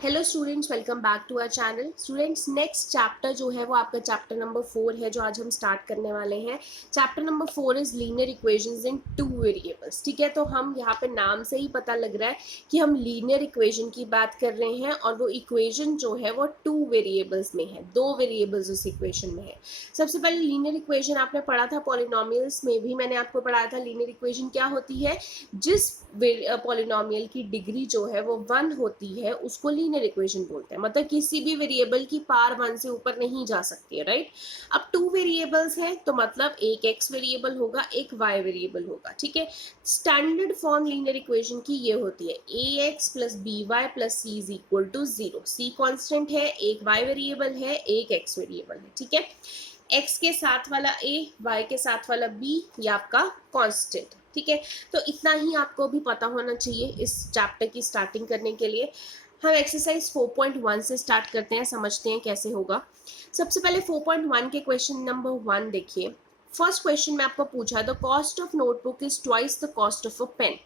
Hello students, welcome back to our channel. Students, next chapter जो है वो आपका चैप्टर नंबर 4 है जो आज हम स्टार्ट करने वाले हैं। Chapter number 4 is linear equations in two variables. ठीक है, तो हम यहाँ पे नाम से ही पता लग रहा है कि हम लीनियर इक्वेशन की बात कर रहे हैं और वो इक्वेशन जो है वो टू वेरिएबल्स में है, दो वेरिएबल्स उस इक्वेशन में है। सबसे पहले लीनियर इक्वेशन आपने पढ़ा था, पॉलिनोमियल्स में भी मैंने आपको पढ़ाया था। लीनियर इक्वेशन क्या होती है? जिस पॉलिनोमियल की डिग्री जो है वो 1 होती है उसको लीनियर इक्वेशन बोलते हैं। मतलब किसी भी वेरिएबल की पावर 1 से ऊपर नहीं जा सकती है, राइट। अब टू वेरिएबल्स हैं तो मतलब एक एक्स वेरिएबल होगा, एक वाई वेरिएबल होगा। ठीक है, स्टैंडर्ड फॉर्म लीनियर इक्वेशन की ये होती है A X plus B Y plus C is equal to 0। C constant है, एक वाई वेरिएबल है, एक एक्स वेरिएबल है। ठीक है, एक्स के साथ वाला ए, वाई के साथ वाला बी, ये आपका कांस्टेंट। ठीक है, तो इतना ही आपको भी पता होना चाहिए इस चैप्टर की स्टार्टिंग करने के लिए। हम एक्सरसाइज 4.1 से स्टार्ट करते हैं, समझते हैं कैसे होगा। सबसे पहले 4.1 के क्वेश्चन नंबर 1 देखिए। फर्स्ट क्वेश्चन में आपको पूछा, the cost of notebook is twice the cost of a pen.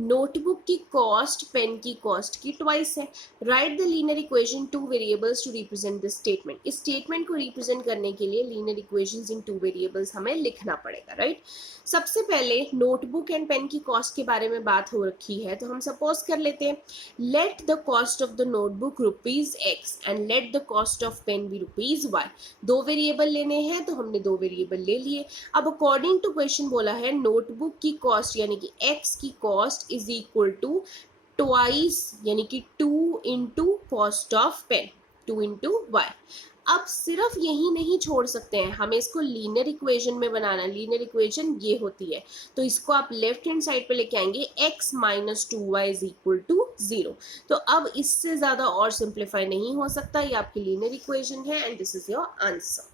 Notebook की कॉस्ट पेन की कॉस्ट की ट्वाइस है। Right the linear equation two variables to represent this statement. इस स्टेटमेंट को रिप्रेजेंट करने के लिए linear equations in two variables हमें लिखना पड़ेगा, राइट। सबसे पहले नोटबुक एंड पेन की कॉस्ट के बारे में बात हो रखी है, तो हम सपोज कर लेते हैं let the cost of the notebook rupees X and let the cost of pen be rupees Y. दो वेरिएबल लेने हैं तो हमने दो वेरिएबल ले लिए। अब अकॉर्डिंग टू क्वेश्चन बोला है नोटबुक की कॉस्ट यानी कि एक्स की cost is equal to twice यानी कि 2 into cost of pen, 2 into Y. अब सिर्फ यही नहीं छोड़ सकते हैं, हमें इसको लीनियर इक्वेशन में बनाना। लीनियर इक्वेशन ये होती है, तो इसको आप लेफ्ट हैंड साइड पे लेके आएंगे x minus 2y is equal to 0। तो अब इससे ज्यादा और सिंप्लीफाई नहीं हो सकता, ये आपकी लीनियर इक्वेशन है and this is your answer.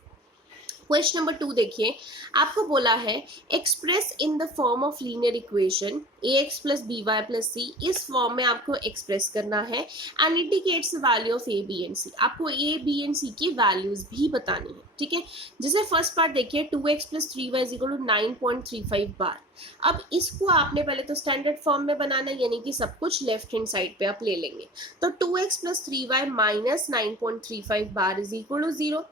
Question number 2 देखिए, आपको बोला है express in the form of linear equation A X plus B Y plus C. इस फॉर्म में आपको एक्सप्रेस करना है and indicates value of A B and C. आपको ए बी एंड सी की वैल्यूज भी बतानी है। ठीक है, जैसे फर्स्ट पार्ट देखिए 2x plus 3y is equal to 9.35 bar. अब इसको आपने पहले तो स्टैंडर्ड फॉर्म में बनाना है, यानी कि सब कुछ लेफ्ट हैंड साइड पे आप ले लेंगे। तो 2x plus 3y minus 9.35 bar is equal to 0।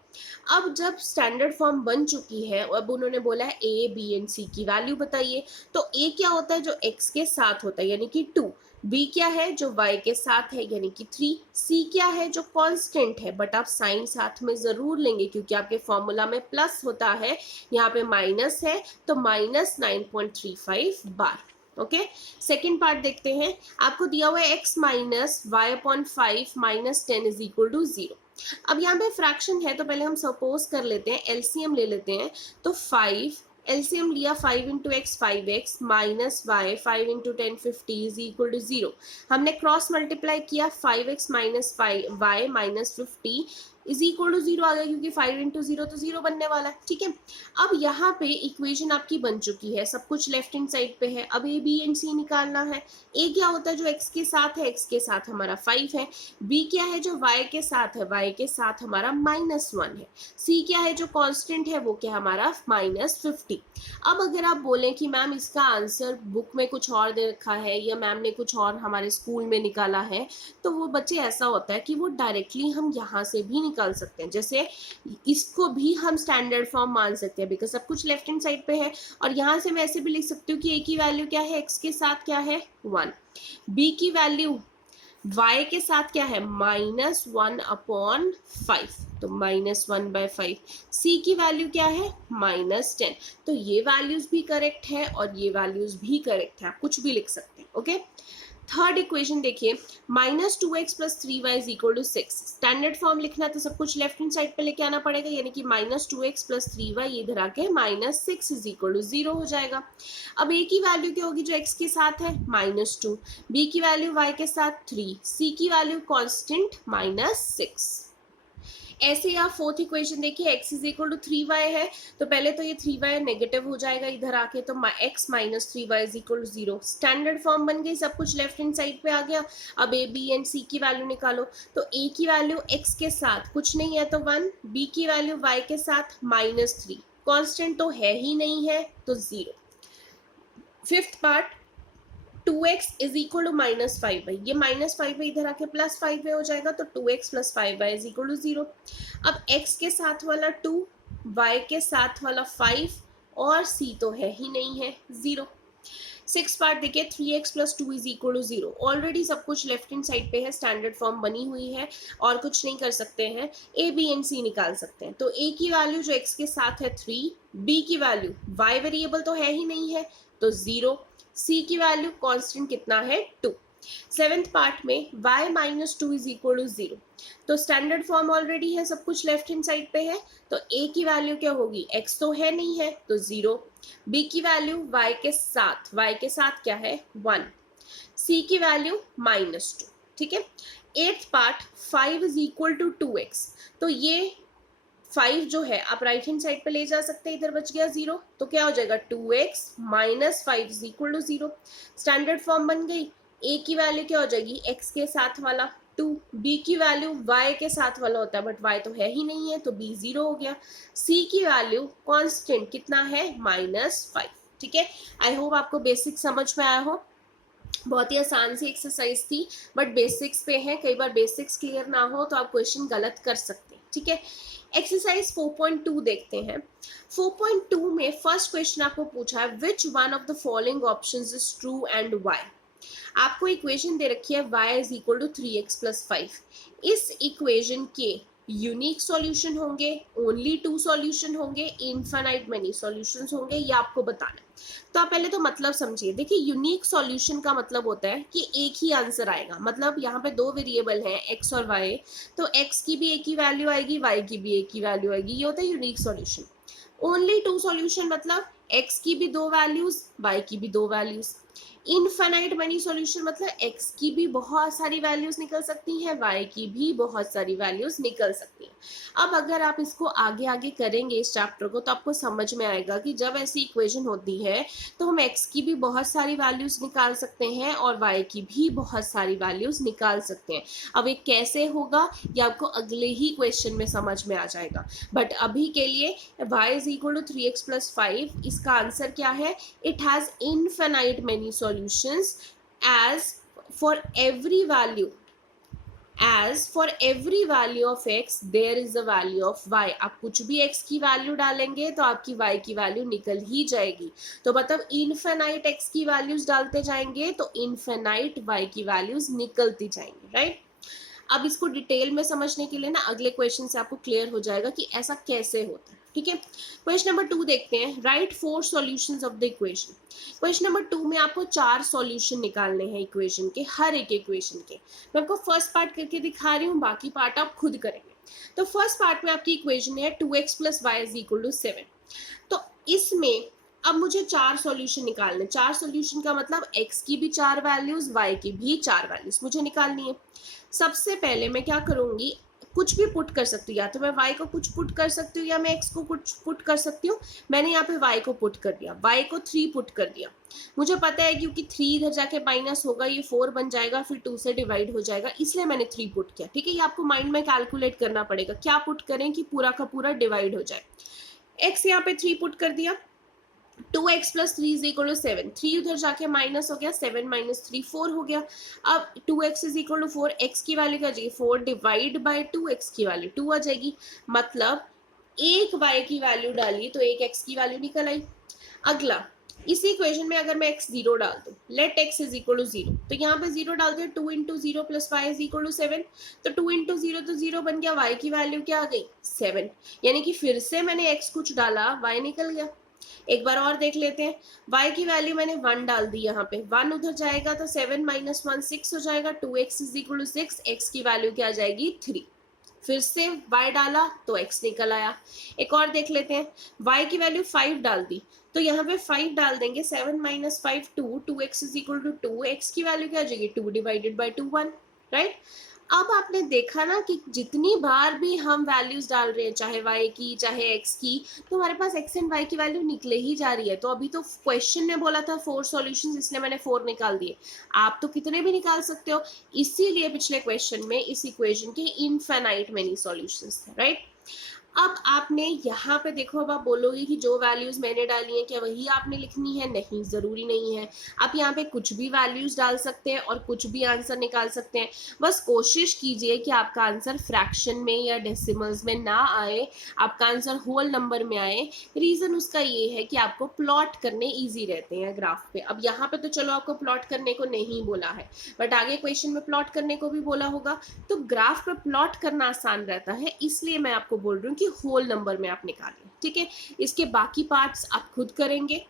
अब जब स्टैंडर्ड फॉर्म बन चुकी है, अब उन्होंने बोला है ए बी एंड सी की वैल्यू बताइए। तो ए क्या होता है? जो एक्स के साथ होता है यानी कि 2। बी क्या है? जो वाई के साथ है यानी कि 3। सी क्या है? जो कांस्टेंट है, बट आप साइन साथ में जरूर लेंगे क्योंकि आपके फॉर्मूला में प्लस होता है, यहाँ पे माइनस है तो minus 9.35 bar. Okay, second part देखते हैं। आपको दिया हुआ है x minus Y upon 5 minus 10 is equal to 0। अब यहाँ पे फ्रैक्शन है तो पहले हम सपोज कर लेते हैं, एलसीएम ले लेते हैं। तो 5 एलसीएम लिया, 5 into X 5x minus Y 5 into 10 50 is equal to 0। हमने क्रॉस मल्टीप्लाई किया, 5x minus Y minus 50 is equal to 0 आ गया क्योंकि 5 इंटू 0 तो 0 बनने वाला है। ठीक है, अब यहाँ पे इक्वेशन आपकी बन चुकी है, सब कुछ लेफ्ट हैंड साइड पे है। अब ए बी एंड सी निकालना है। ए क्या होता है? जो एक्स के साथ है, एक्स के साथ हमारा 5 है। बी क्या है? जो वाई के साथ है, वाई के साथ हमारा -1 है। सी क्या है? जो कांस्टेंट है वो क्या हमारा -50। अब अगर आप बोलें कि मैम इसका आंसर बुक में कुछ और दे रखा है या मैम ने कुछ और हमारे स्कूल में निकाला है, तो वो बच्चे ऐसा होता है कि वो डायरेक्टली हम यहाँ से भी निकाल सकते हैं। जैसे इसको भी हम स्टैंडर्ड फॉर्म मान सकते हैं बिकॉज सब कुछ लेफ्ट हैंड साइड पे है। और यहाँ से मैं ऐसे भी लिख सकती हूँ कि ए की वैल्यू क्या है? एक्स के साथ क्या है? 1। बी की वैल्यू y के साथ क्या है? -1/5, तो -1/5। सी की वैल्यू क्या है? -10। तो ये वैल्यूज भी करेक्ट है और ये वैल्यूज भी करेक्ट है, आप कुछ भी लिख सकते हैं। ओके, थर्ड इक्वेशन देखिए, -2x plus 3y is equal to 6। Standard form लिखना है तो सब कुछ लेफ्ट हैंड साइड पे लेके आना पड़ेगा, यानी कि -2x प्लस 3y इधर आके -6 इज इक्वल टू 0 हो जाएगा। अब a की वैल्यू क्या होगी? जो x के साथ है -2, b की वैल्यू y के साथ 3, c की वैल्यू कांस्टेंट -6। ऐसे आप फोर्थ इक्वेशन देखिए, x is equal to 3y है, तो पहले तो ये 3y नेगेटिव हो जाएगा इधर आके, तो x minus 3y is equal to 0। Standard form बन गई, सब कुछ लेफ्ट हैंड साइड पे आ गया। अब a b एंड c की वैल्यू निकालो। तो a की वैल्यू x के साथ कुछ नहीं है तो 1, b की वैल्यू y के साथ -3, कांस्टेंट तो है ही नहीं है तो 0। Fifth part, 2x is equal to -5y, ये -5y इधर आके +5y हो जाएगा, तो 2x + 5y is equal to 0। अब x के साथ वाला 2, y के साथ वाला 5 और c तो है ही नहीं है 0। 6 पार्ट देखिए, 3x + 2 is equal to 0। Already सब कुछ लेफ्ट हैंड साइड पे है, स्टैंडर्ड फॉर्म बनी हुई है और कुछ नहीं कर सकते हैं, a b एंड c निकाल सकते हैं। तो a की वैल्यू जो x के साथ है 3, b की वैल्यू y वेरिएबल तो है ही नहीं है तो 0, c की वैल्यू कांस्टेंट कितना है 2। 7th पार्ट में y - 2 इज इक्वल टू 0, तो स्टैंडर्ड फॉर्म ऑलरेडी है, सब कुछ लेफ्ट हैंड साइड पे है, तो a की वैल्यू क्या होगी, x तो है नहीं है तो 0, b की वैल्यू y के साथ क्या है 1, c की वैल्यू -2। ठीक है। 8th part 5 is equal to 2x, तो ये 5 जो है आप राइट हैंड साइड पे ले जा सकते हैं, इधर बच गया 0, तो क्या हो जाएगा 2x - 5 is equal to 0। Standard form बन गई। a की वैल्यू क्या हो जाएगी, x के साथ वाला 2, b की वैल्यू y के साथ वाला होता है बट y तो है ही नहीं है तो b 0 हो गया, c की वैल्यू कांस्टेंट कितना है -5। ठीक है। आई होप आपको बेसिक समझ में आया हो। बहुत ही आसान सी एक्सरसाइज थी बट बेसिक्स पे है, कई बार बेसिक्स क्लियर ना हो तो आप क्वेश्चन गलत कर सकते हैं। ठीक है। एक्सरसाइज 4.2 देखते हैं। 4.2 में फर्स्ट क्वेश्चन आपको पूछा है which one of the following options is true and why. आपको इक्वेशन दे रखी है y is equal to 3x + 5। इस इक्वेशन के यूनिक सॉल्यूशन होंगे, ओनली 2 सॉल्यूशन होंगे, इनफाइनाइट मेनी सॉल्यूशंस होंगे, ये आपको बताना है। तो आप पहले तो मतलब समझिए। देखिए यूनिक सॉल्यूशन का मतलब होता है कि एक ही आंसर आएगा, मतलब यहाँ पे 2 वेरिएबल हैं x और y, तो x की भी एक ही वैल्यू आएगी, y की भी एक ही वैल्यू आएगी, ये होता है यूनिक सॉल्यूशन। ओनली 2 सॉल्यूशन मतलब x की भी 2 वैल्यूज, y की भी 2 वैल्यूज। इनफाइनाइट मेनी सॉल्यूशन मतलब x की भी बहुत सारी वैल्यूज निकल सकती हैं, y की भी बहुत सारी वैल्यूज निकल सकती हैं। अब अगर आप इसको आगे आगे करेंगे इस चैप्टर को तो आपको समझ में आएगा कि जब ऐसी इक्वेशन होती है तो हम x की भी बहुत सारी वैल्यूज निकाल सकते हैं और y की भी बहुत सारी वैल्यूज निकाल सकते हैं। अब ये कैसे होगा ये आपको अगले ही क्वेश्चन में समझ में आ जाएगा, बट अभी के लिए y is equal to 3x + 5, इसका आंसर क्या है, it has infinite many solutions as for every value of x there is a value of y। आप कुछ भी x की वैल्यू डालेंगे तो आपकी y की वैल्यू निकल ही जाएगी, तो मतलब इनफाइनाइट x की वैल्यूज डालते जाएंगे तो इनफाइनाइट y की वैल्यूज निकलती जाएंगी। राइट। अब इसको डिटेल में समझने के लिए ना अगले क्वेश्चन से आपको क्लियर हो जाएगा कि ऐसा कैसे होता है। ठीक है। क्वेश्चन नंबर 2 देखते हैं। Right 4 solutions of the equation. Question number 2 में आपको 4 सॉल्यूशन निकालने हैं इक्वेशन के, हर एक इक्वेशन के। मैं आपको फर्स्ट पार्ट करके दिखा रही हूँ, बाकी पार्ट आप खुद करेंगे। तो फर्स्ट पार्ट में आपकी इक्वेशन है 2x + y is equal to 7। तो इसमें अब मुझे 4 सॉल्यूशन निकालने। 4 सॉल्यूशन का मतलब x की भी 4 वैल्यूज, y की भी 4 वैल्यूज मुझे निकालनी है। सबसे पहले मैं क्या करूंगी, कुछ भी पुट कर सकती हूँ, या तो मैं y को कुछ पुट कर सकती हूँ या मैं x को कुछ पुट कर सकती हूँ। मैंने यहाँ पे y को पुट कर दिया, y को 3 पुट कर दिया। मुझे पता है क्योंकि 3 इधर जाके माइनस होगा, ये 4 बन जाएगा, फिर 2 से डिवाइड हो जाएगा, इसलिए मैंने 3 पुट किया। ठीक है। ये आपको माइंड में कैलकुलेट करना पड़ेगा क्या पुट करें कि पूरा का पूरा डिवाइड हो जाए। x यहाँ पे 3 पुट कर दिया, 2x + 3 इज इक्वल टू 7। 3 उधर जाके माइनस हो गया, 7 - 3 4 हो गया। अब 2x is equal to 4, x की वैल्यू क्या आ जाएगी 4 डिवाइड बाय 2, x की वैल्यू 2 आ जाएगी। मतलब एक y की वैल्यू डाली तो एक x की वैल्यू निकल आई। अगला, इसी इक्वेशन में अगर मैं x 0 डाल दूं, let x is equal to 0, तो यहाँ पे 0 डालते हैं, 2 × 0 + y इज इक्वल टू 7। तो 2 × 0 तो 0 बन गया, y की वैल्यू क्या आ गई 7, यानी कि फिर से मैंने x कुछ डाला, y निकल गया। एक बार और देख लेते हैं। y की वैल्यू मैंने 1 डाल दी, यहाँ पे 1 उधर जाएगा तो 7 - 1 6 हो जाएगा। 2x is equal to 6, x की वैल्यू क्या आ जाएगी 3। फिर से y डाला तो x निकल आया। एक और देख लेते हैं। y की वैल्यू 5 डाल दी, तो यहाँ पे 5 डाल देंगे, 7 - 5 2, 2x is equal to 2, x की वैल्यू क्या आ जाएगी 2 डिवाइडेड बाय 2 1। राइट। अब आपने देखा ना कि जितनी बार भी हम वैल्यूज डाल रहे हैं, चाहे y की चाहे x की, तो हमारे पास x एंड y की वैल्यू निकले ही जा रही है। तो अभी तो क्वेश्चन में बोला था 4 सॉल्यूशंस, इसलिए मैंने 4 निकाल दिए। आप तो कितने भी निकाल सकते हो, इसीलिए पिछले क्वेश्चन में इस इक्वेशन के इनफाइनाइट मेनी सॉल्यूशंस थे। राइट। अब आपने यहाँ पे देखो, अब आप बोलोगे कि जो वैल्यूज मैंने डाली हैं क्या वही आपने लिखनी है? नहीं, जरूरी नहीं है। आप यहाँ पे कुछ भी वैल्यूज डाल सकते हैं और कुछ भी आंसर निकाल सकते हैं। बस कोशिश कीजिए कि आपका आंसर फ्रैक्शन में या डेसिमल्स में ना आए, आपका आंसर होल नंबर में आए। रीजन उसका ये है कि आपको प्लॉट करने ईजी रहते हैं ग्राफ पे। अब यहाँ पे तो चलो आपको प्लॉट करने को नहीं बोला है, बट आगे क्वेश्चन में प्लॉट करने को भी बोला होगा, तो ग्राफ पे प्लॉट करना आसान रहता है, इसलिए मैं आपको बोल रही हूँ कि होल नंबर में आप निकालें। ठीक है, इसके बाकी पार्ट्स आप खुद करेंगे।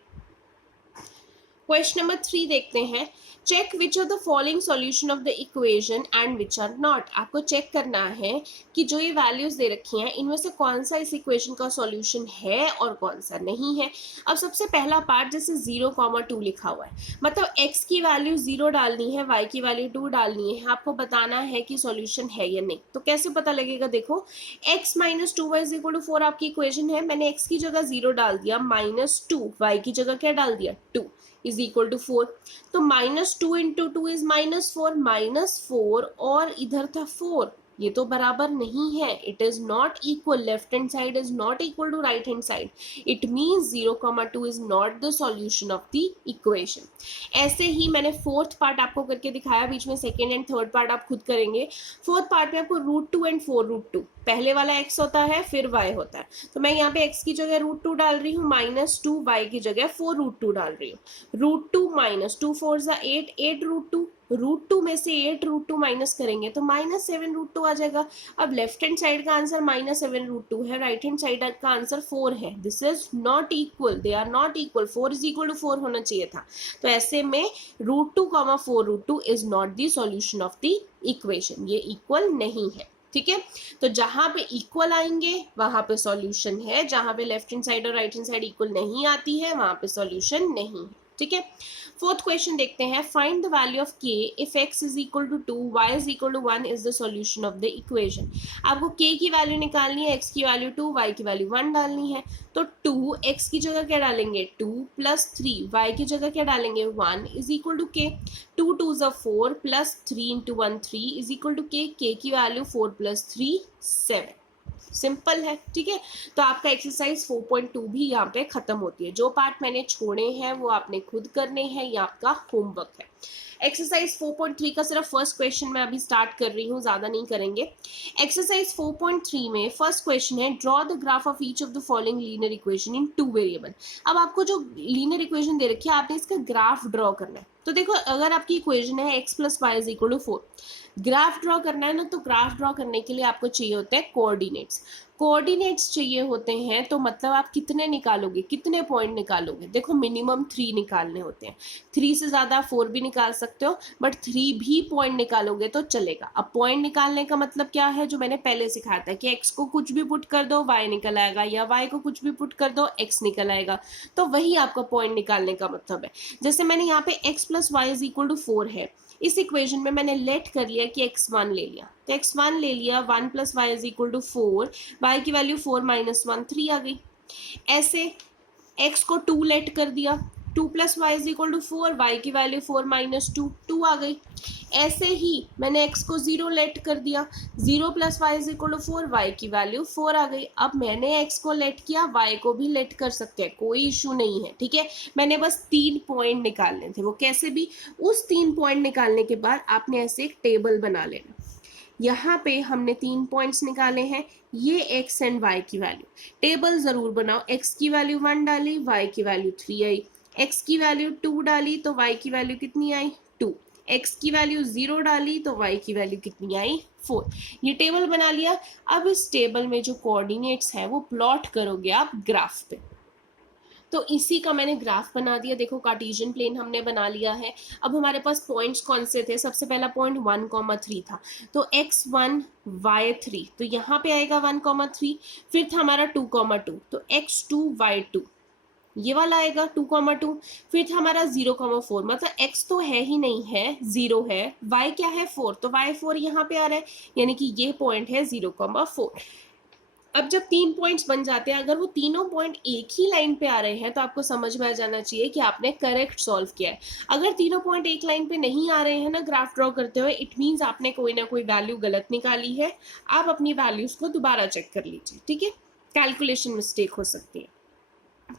क्वेश्चन नंबर 3 देखते हैं। Check which are the following solution of the equation and which are not. आपको चेक करना है कि जो ये वैल्यूज दे रखी हैं इनमें से कौन सा इस इक्वेशन का सॉल्यूशन है और कौन सा नहीं है। अब सबसे पहला पार्ट, जैसे 0,2 लिखा हुआ है, मतलब x की वैल्यू 0 डालनी है, y की वैल्यू 2 डालनी है, आपको बताना है कि सॉल्यूशन है या नहीं। तो कैसे पता लगेगा? देखो, x minus 2y is equal to 4 आपकी इक्वेशन है, मैंने x की जगह 0 डाल दिया, -2 y की जगह क्या डाल दिया? 2 इज इक्वल टू 4। तो -2 इंटू 2 इज -4, -4 और इधर था 4, ये तो बराबर नहीं है, it is not equal. Left hand side is not equal to right hand side, it means 0,2 is not the solution of the equation. ऐसे ही मैंने फोर्थ पार्ट आपको करके दिखाया, बीच में सेकेंड एंड थर्ड पार्ट आप खुद करेंगे। फोर्थ पार्ट में आपको √2 एंड 4√2, पहले वाला x होता है फिर y होता है, तो मैं यहाँ पे x की जगह √2 डाल रही हूँ, -2 y की जगह 4√2 डाल रही हूँ। √2 -2 4 8, 8√2, √2 में से 8√2 माइनस करेंगे तो -7√2 आ जाएगा। अब लेफ्ट हैंड साइड का आंसर -7√2 है, राइट हैंड साइड का आंसर 4 है। This is not equal, they are not equal. 4 is equal to 4 होना चाहिए था, तो ऐसे में √2, 4√2 is not the solution of the equation, ये इक्वल नहीं है। ठीक है, तो जहां पे इक्वल आएंगे वहां पे सॉल्यूशन है, जहां पे लेफ्ट हैंड साइड और राइट हैंड साइड इक्वल नहीं आती है वहां पे सॉल्यूशन नहीं है। ठीक है, फोर्थ क्वेश्चन देखते हैं। Find the value of k if x is equal to 2 y is equal to 1 is the solution of the equation. आपको k की वैल्यू निकालनी है, x की वैल्यू 2, y की वैल्यू 1 डालनी है। तो 2 x की जगह क्या डालेंगे? 2 + 3 y की जगह क्या डालेंगे? 1 is equal to k। 2 2 4 + 3 into 1 3 is equal to k। k की वैल्यू 4 + 3 7। सिंपल है। ठीक है, तो आपका एक्सरसाइज 4.2 भी यहाँ पे खत्म होती है। जो पार्ट मैंने छोड़े हैं वो आपने खुद करने हैं, ये आपका होमवर्क है। एक्सरसाइज 4.3 का सिर्फ फर्स्ट क्वेश्चन मैं अभी स्टार्ट कर रही हूँ, ज्यादा नहीं करेंगे। एक्सरसाइज 4.3 में फर्स्ट क्वेश्चन है, draw the graph of each of the following linear equation in 2 variable. अब आपको जो लीनियर इक्वेशन दे रखी है आपने इसका ग्राफ ड्रॉ करना है। तो देखो, अगर आपकी इक्वेशन है x + y is equal to 4, graph draw करना है ना, तो ग्राफ ड्रॉ करने के लिए आपको चाहिए होते हैं कोऑर्डिनेट्स। कोऑर्डिनेट्स चाहिए होते हैं तो मतलब आप कितने निकालोगे, कितने पॉइंट निकालोगे? देखो, मिनिमम 3 निकालने होते हैं, 3 से ज़्यादा 4 भी निकाल सकते हो, बट 3 भी पॉइंट निकालोगे तो चलेगा। अब पॉइंट निकालने का मतलब क्या है, जो मैंने पहले सिखाया था कि x को कुछ भी पुट कर दो y निकल आएगा, या y को कुछ भी पुट कर दो x निकल आएगा, तो वही आपका पॉइंट निकालने का मतलब है। जैसे मैंने यहाँ पे x + y is equal to 4 है, इस इक्वेशन में मैंने लेट कर लिया कि x1 ले लिया, तो x1 ले लिया, 1 + y is equal to 4, y की वैल्यू 4 - 1 3 आ गई। ऐसे x को 2 लेट कर दिया, 2 + y is equal to 4, y की वैल्यू 4 - 2 2 आ गई। ऐसे ही मैंने x को 0 लेट कर दिया, 0 + y is equal to 4, y की वैल्यू 4 आ गई। अब मैंने x को लेट किया, y को भी लेट कर सकते हैं, कोई इशू नहीं है। ठीक है, मैंने बस 3 पॉइंट निकालने थे, वो कैसे भी। उस 3 पॉइंट निकालने के बाद आपने ऐसे एक टेबल बना लेना। यहाँ पे हमने 3 पॉइंट्स निकाले हैं, ये x एंड y की वैल्यू। टेबल जरूर बनाओ, x की वैल्यू 1 डाली, y की वैल्यू 3 आई, x की वैल्यू 2 डाली तो y की वैल्यू कितनी आई? 2। x की वैल्यू 0 डाली तो y की वैल्यू कितनी आई? 4। ये टेबल बना लिया। अब इस टेबल में जो कोऑर्डिनेट्स है वो प्लॉट करोगे आप ग्राफ पे। तो इसी का मैंने ग्राफ बना दिया। देखो, कार्टेशियन प्लेन हमने बना लिया है। अब हमारे पास पॉइंट्स कौन से थे? सबसे पहला पॉइंट 1,3 था, तो x1 y3, तो यहाँ पे आएगा 1,3। फिर था हमारा 2,2, तो x2 y2, ये वाला आएगा 2,2। फिर था हमारा 0,4, मतलब x तो है ही नहीं है, 0 है, y क्या है? 4, तो y4 यहाँ पे आ रहा है, यानी कि ये पॉइंट है 0,4। अब जब 3 पॉइंट्स बन जाते हैं, अगर वो तीनों पॉइंट एक ही लाइन पे आ रहे हैं तो आपको समझ में आ जाना चाहिए कि आपने करेक्ट सॉल्व किया है। अगर तीनों पॉइंट एक लाइन पे नहीं आ रहे हैं ना ग्राफ ड्रॉ करते हुए, इट मीन्स आपने कोई ना कोई वैल्यू गलत निकाली है। आप अपनी वैल्यूज को दोबारा चेक कर लीजिए। ठीक है, कैलकुलेशन मिस्टेक हो सकती है।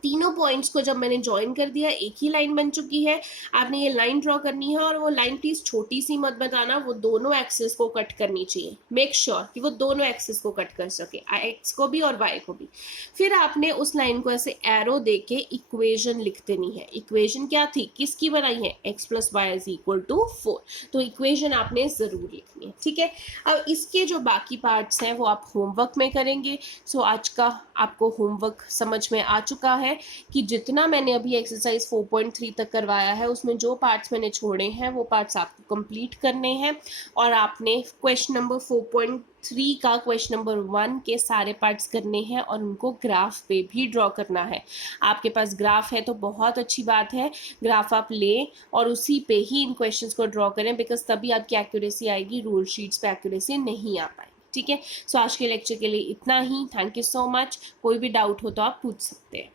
तीनों पॉइंट्स को जब मैंने ज्वाइन कर दिया, एक ही लाइन बन चुकी है। आपने ये लाइन ड्रॉ करनी है और वो लाइन प्लीज छोटी सी मत बताना, वो दोनों एक्सिस को कट करनी चाहिए। मेक श्योर कि वो दोनों एक्सिस को कट कर सके, एक्स को भी और वाई को भी। फिर आपने उस लाइन को ऐसे एरो दे के इक्वेशन लिख देनी है। इक्वेशन क्या थी, किसकी बनाई है, x plus Y is equal to 4। तो इक्वेशन आपने जरूर लिखनी है, ठीक है। अब इसके जो बाकी पार्ट्स हैं वो आप होमवर्क में करेंगे। सो आज का आपको होमवर्क समझ में आ चुका है कि जितना मैंने अभी एक्सरसाइज 4.3 तक करवाया है उसमें जो पार्ट्स मैंने छोड़े हैं वो पार्ट्स आपको कंप्लीट करने हैं। और आपने क्वेश्चन नंबर 4.3 का क्वेश्चन नंबर 1 के सारे पार्ट्स करने हैं और उनको ग्राफ पे भी ड्रॉ करना है। आपके पास ग्राफ है तो बहुत अच्छी बात है, ग्राफ आप लें और उसी पे ही इन क्वेश्चंस को ड्रॉ करें, बिकॉज तभी आपकी एक्यूरेसी आएगी, रूल शीट्स पे एक्यूरेसी नहीं आ पाएगी, ठीक है। सो आज के लेक्चर के लिए इतना ही। Thank you so much. कोई भी डाउट हो तो आप पूछ सकते हैं।